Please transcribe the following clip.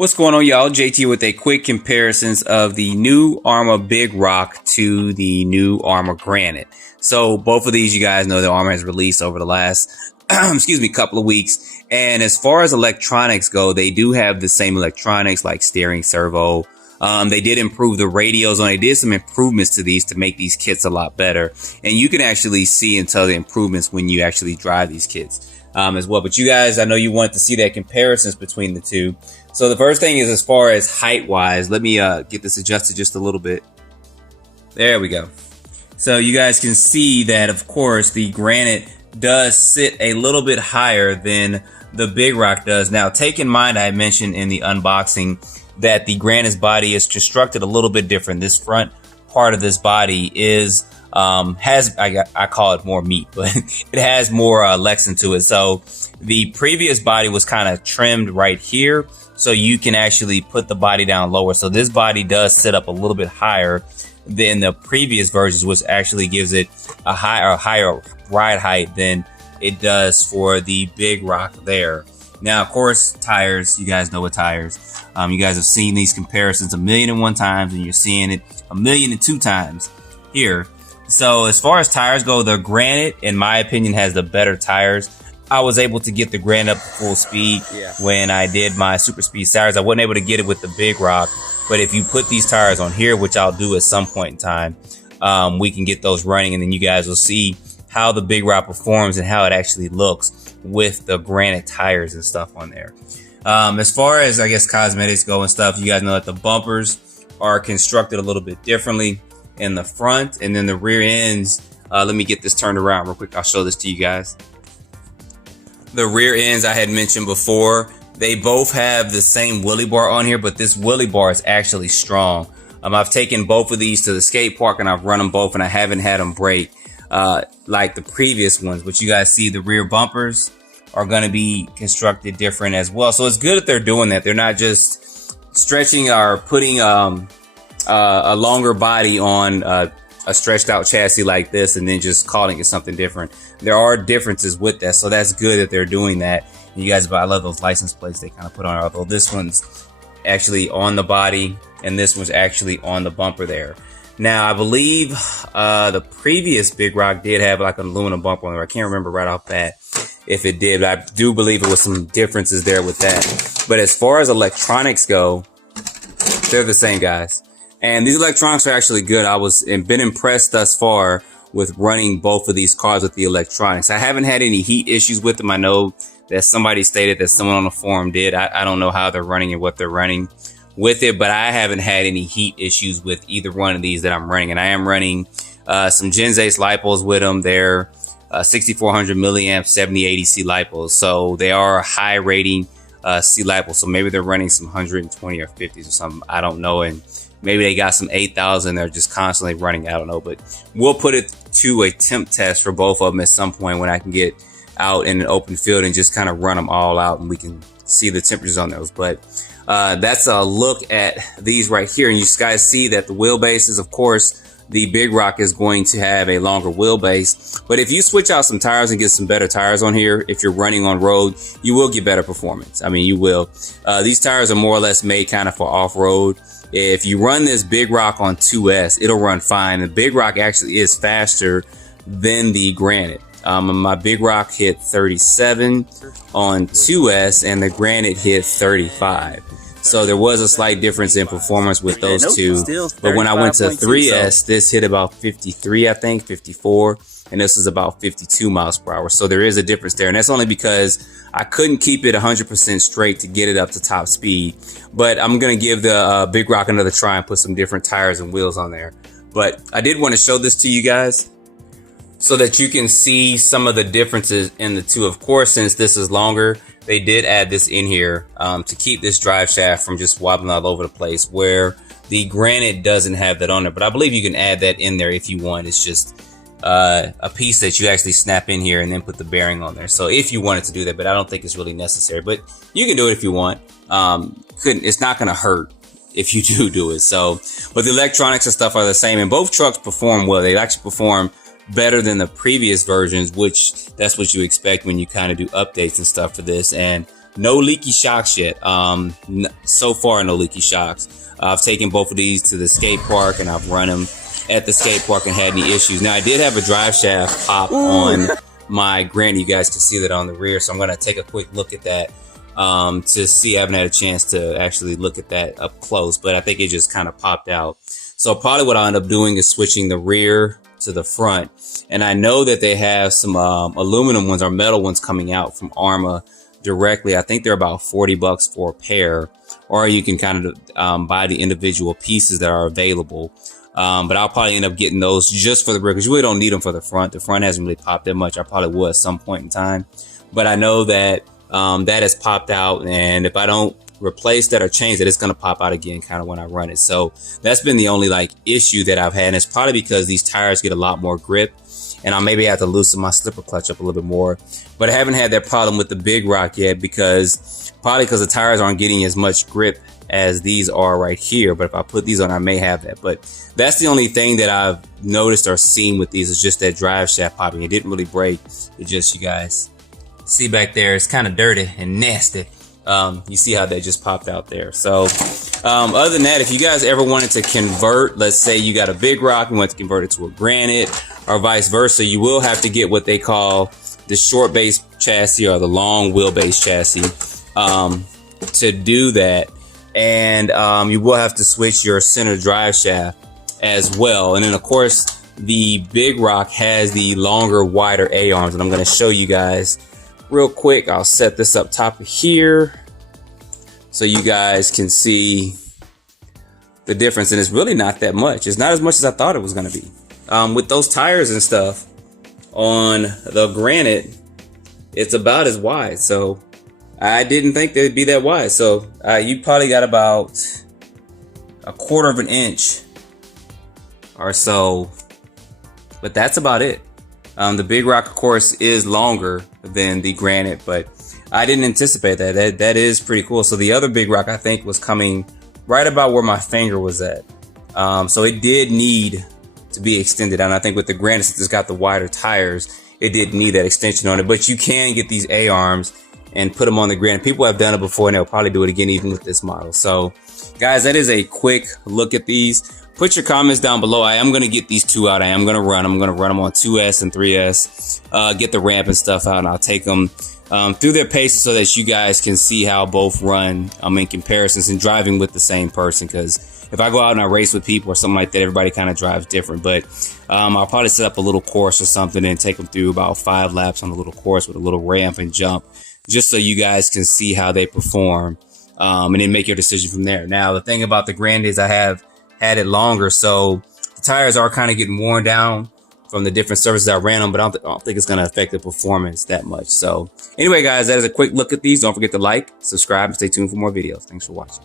What's going on, y'all? JT with a quick comparisons of the new Arrma Big Rock to the new Arrma Granite. So both of these, you guys know, the Arrma has released over the last, couple of weeks. And as far as electronics go, they do have the same electronics like steering, servo. They did improve the radios on it. They did some improvements to these to make these kits a lot better. And you can actually see and tell the improvements when you actually drive these kits as well. But you guys, I know you want to see that comparisons between the two. So the first thing is, as far as height wise, let me get this adjusted just a little bit. There we go. So you guys can see that, of course, the Granite does sit a little bit higher than the Big Rock does. Now, take in mind, I mentioned in the unboxing that the Granite's body is constructed a little bit different. This front part of this body is I call it more meat, but it has more legs into it. So the previous body was kind of trimmed right here, so you can actually put the body down lower. So this body does sit up a little bit higher than the previous versions, which actually gives it a higher ride height than it does for the Big Rock there. Now, of course, tires, you guys know what tires. You guys have seen these comparisons 1,000,001 times, and you're seeing it 1,000,002 times here. So as far as tires go, the Granite, in my opinion, has the better tires. I was able to get the Granite up to full speed when I did my super speed tires. I wasn't able to get it with the Big Rock, but if you put these tires on here, which I'll do at some point in time, we can get those running, and then you guys will see how the Big Rock performs and how it actually looks with the Granite tires and stuff on there. As far as, I guess, cosmetics go and stuff, you guys know that the bumpers are constructed a little bit differently in the front, and then the rear ends, let me get this turned around real quick. I'll show this to you guys. The rear ends I had mentioned before, they both have the same wheelie bar on here, but this wheelie bar is actually strong. I've taken both of these to the skate park and I've run them both, and I haven't had them break like the previous ones. But you guys see the rear bumpers are going to be constructed different as well. So it's good that they're doing that. They're not just stretching or putting a longer body on a stretched out chassis like this and then just calling it something different. There are differences with that, so that's good that they're doing that. And you guys, but I love those license plates they kind of put on, although this one's actually on the body and this one's actually on the bumper there. Now, I believe the previous Big Rock did have like an aluminum bumper on there. I can't remember right off bat if it did, but I do believe it was some differences there with that. But as far as electronics go, they're the same, guys. And these electronics are actually good. Been impressed thus far with running both of these cars with the electronics. I haven't had any heat issues with them. I know that somebody stated that someone on the forum did. I don't know how they're running and what they're running with it, but I haven't had any heat issues with either one of these that I'm running. And I am running some Gen Ace lipos with them. They're 6400 milliamp 7080 C lipos. So they are high rating C lipos. So maybe they're running some 120 or 50s or something. I don't know. And maybe they got some 8,000. They're just constantly running. I don't know, but we'll put it to a temp test for both of them at some point when I can get out in an open field and just kind of run them all out and we can see the temperatures on those. But that's a look at these right here. And you guys see that the wheelbase is, of course, the Big Rock is going to have a longer wheelbase. But if you switch out some tires and get some better tires on here, if you're running on road, you will get better performance. I mean, you will. These tires are more or less made kind of for off-road. If you run this Big Rock on 2S, it'll run fine. The Big Rock actually is faster than the Granite. My Big Rock hit 37 on 2S and the Granite hit 35. So there was a slight difference in performance with those two. But when I went to 3S, this hit about 53, I think, 54. And this is about 52 miles per hour. So there is a difference there. And that's only because I couldn't keep it 100% straight to get it up to top speed. But I'm going to give the Big Rock another try and put some different tires and wheels on there. But I did want to show this to you guys so that you can see some of the differences in the two. Of course, since this is longer, they did add this in here to keep this drive shaft from just wobbling all over the place, where the Granite doesn't have that on there. But I believe you can add that in there if you want. It's just a piece that you actually snap in here and then put the bearing on there. So if you wanted to do that, but I don't think it's really necessary, but you can do it if you want. It's not going to hurt if you do it. So, but the electronics and stuff are the same, and both trucks perform well. They actually perform better than the previous versions, which that's what you expect when you kind of do updates and stuff for this. And no leaky shocks yet. So far, no leaky shocks. I've taken both of these to the skate park and I've run them at the skate park and had any issues. Now, I did have a drive shaft pop on my Granite. You guys can see that on the rear, so I'm going to take a quick look at that to see. I haven't had a chance to actually look at that up close, but I think it just kind of popped out. So probably what I'll end up doing is switching the rear to the front. And I know that they have some aluminum ones or metal ones coming out from Arrma directly. I think they're about $40 for a pair, or you can kind of buy the individual pieces that are available. But I'll probably end up getting those just for the rear because you really don't need them for the front. The front hasn't really popped that much. I probably will at some point in time. But I know that that has popped out, and if I don't replace that or change it, it's going to pop out again kind of when I run it. So that's been the only like issue that I've had. And it's probably because these tires get a lot more grip, and I maybe have to loosen my slipper clutch up a little bit more. But I haven't had that problem with the Big Rock yet because the tires aren't getting as much grip as these are right here. But if I put these on, I may have that. But that's the only thing that I've noticed or seen with these is just that drive shaft popping. It didn't really break. It just, you guys see back there, it's kind of dirty and nasty. You see how that just popped out there. So other than that, if you guys ever wanted to convert, let's say you got a Big Rock and want to convert it to a Granite or vice versa, you will have to get what they call the short base chassis or the long wheelbase chassis to do that. And you will have to switch your center drive shaft as well. And then of course the Big Rock has the longer, wider A-arms, and I'm going to show you guys real quick. I'll set this up top of here so you guys can see the difference, and it's really not that much. It's not as much as I thought it was going to be. With those tires and stuff on the Granite, it's about as wide, so I didn't think they'd be that wide. So you probably got about 1/4 of an inch or so, but that's about it. The Big Rock, of course, is longer than the Granite, but I didn't anticipate that. That is pretty cool. So the other Big Rock, I think, was coming right about where my finger was at. So it did need to be extended. And I think with the Granite, since it's got the wider tires, it didn't need that extension on it. But you can get these A-arms and put them on the Granite. People have done it before, and they'll probably do it again even with this model. So, guys, that is a quick look at these. Put your comments down below. I am going to get these two out. I'm going to run them on 2S and 3S, get the ramp and stuff out, and I'll take them through their paces so that you guys can see how both run in comparisons and driving with the same person. Because if I go out and I race with people or something like that, everybody kind of drives different. But I'll probably set up a little course or something and take them through about 5 laps on a little course with a little ramp and jump, just so you guys can see how they perform, and then make your decision from there. Now, the thing about the Granite is I have had it longer, so the tires are kind of getting worn down from the different surfaces I ran on, but I don't think it's going to affect the performance that much. So anyway, guys, that is a quick look at these. Don't forget to like, subscribe, and stay tuned for more videos. Thanks for watching.